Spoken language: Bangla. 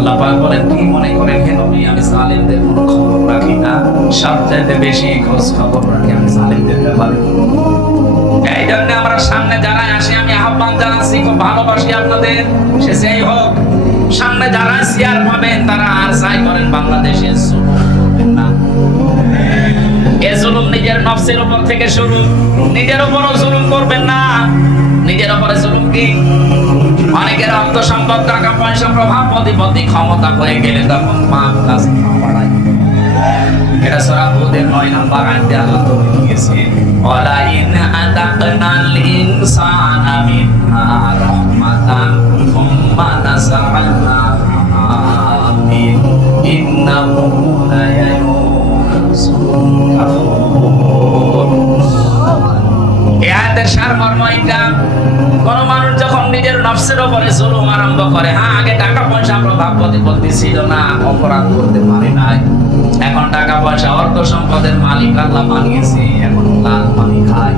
আল্লাহ পাক বলেন, কি মনে করেন হে নবী আমি জালিমদের কোনো খবর রাখি না? সবচাইতে বেশি খোঁজ খবর রাখি আমি জালিমদের ব্যাপারে। এই জন্য আমরা সামনে যারা আসি আমি আহ্বান জানাচ্ছি, খুব ভালোবাসি আপনাদের, সে যেই হোক, সামনে যারা চেয়ার পাবেন তারা আর যাই করেন বাংলাদেশে জুলুম করবেন না। এ জুলুম নিজের নফসের উপর থেকে শুরু, নিজের উপরও জুলুম করবেন না। নিজের উপরে জুলুম কি? অনেকের অর্থ সম্পদ, টাকা পয়সা, প্রভাব, প্রতিপত্তি, ক্ষমতা হয়ে গেলে তখন পাপ কাজ বাড়ায়। এটা সূরা হুদের 9 নম্বর আয়াতে আল্লাহ তো দিয়েছে, ওয়ালা ইন আতাকনাল ইনসানা মিনহা রাহমাতান সুম্মা নাযা'না আমিন ইন্নাহু লা ইয়াউসুন কাফুর। এই আয়াতের সারমর্ম এটা, কোন মানুষ যখন নিজের নফসের উপরে জুলুম আরম্ভ করে, আগে টাকা পয়সা, প্রভাব, প্রতিপত্তি ছিল না, অপরাধ করতে পারে নাই, এখন টাকা পয়সা, অর্থ সম্পদের মালিক আল্লাহ বানিয়েছে, এখন লাল পানি খায়।